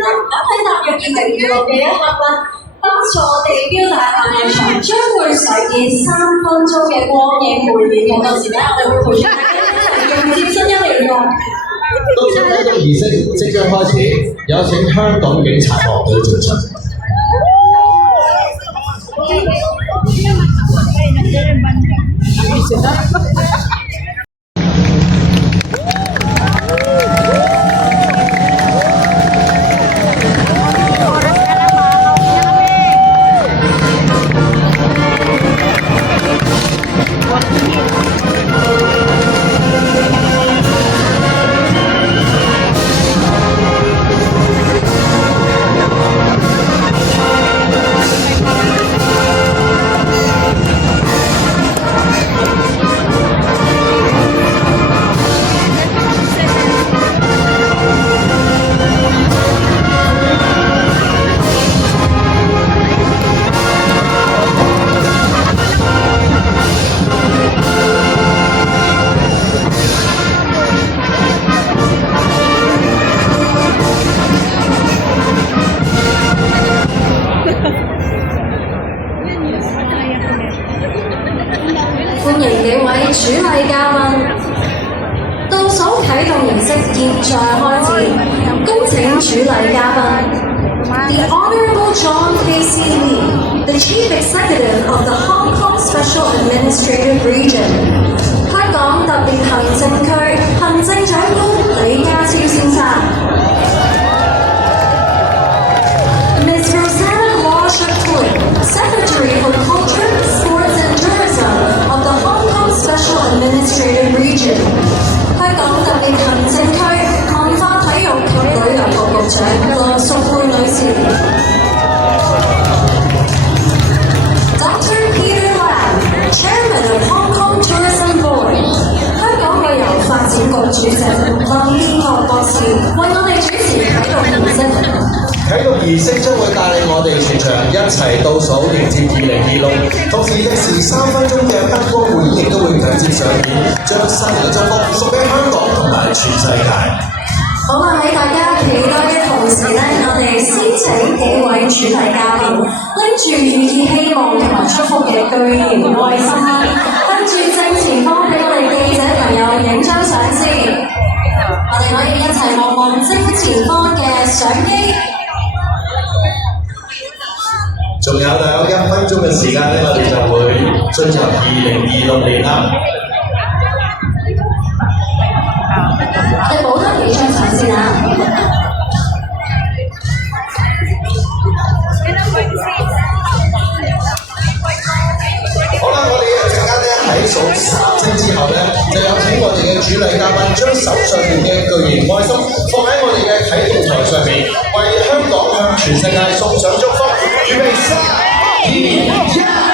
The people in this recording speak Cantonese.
喺踏入2026嘅一刻啦，當我哋標大眼嘅場將會上演3分鐘嘅光影匯演嘅，到時咧我哋會陪住大家一齊迎接新一年㗎。到時呢個儀式即將開始，有請香港警察樂隊進場。歡迎幾位主禮嘉賓，倒數啟動儀式現在開始，恭請主禮嘉賓 The Honourable John K.C. Lee, the Chief Executive of the Hong Kong Special Administrative Region， 香港特別行政區行政長官李家超先生。Ms. Rosanna Law-Chaput, Secretary for Culture, Sports and Tourism of the Hong Kong Special Administrative Region， 香港特別行政區文化體育及旅遊局局長羅淑佩女士。Dr. Peter Lam, Chairman of Hong Kong Tourism Board， 香港旅遊發展局主席林建國博士為我哋主持啟動儀式。啟動儀式將會帶領我哋全場一齊倒數迎接2026，同時歷時3分鐘嘅燈光匯演亦都會緊接上演，將新年嘅祝福送俾香港同埋全世界。好啦，喺大家期待嘅同時咧，我哋先請幾位主禮嘉賓拎住寓意希望同埋祝福嘅巨型衛生巾，跟住正前方俾我哋記者朋友影張相先。我哋可以一齊望望正前方嘅相機。仲有大約1分鐘嘅時間咧，我哋就會進入2026年啦。我哋補多幾張相先啊！好啦，我哋一陣間咧喺數3聲之後咧，就有請我哋嘅主禮嘉賓將手上面嘅巨型愛心放喺我哋嘅啟動台上面，為香港向全世界送上祝福。預備3、2、1。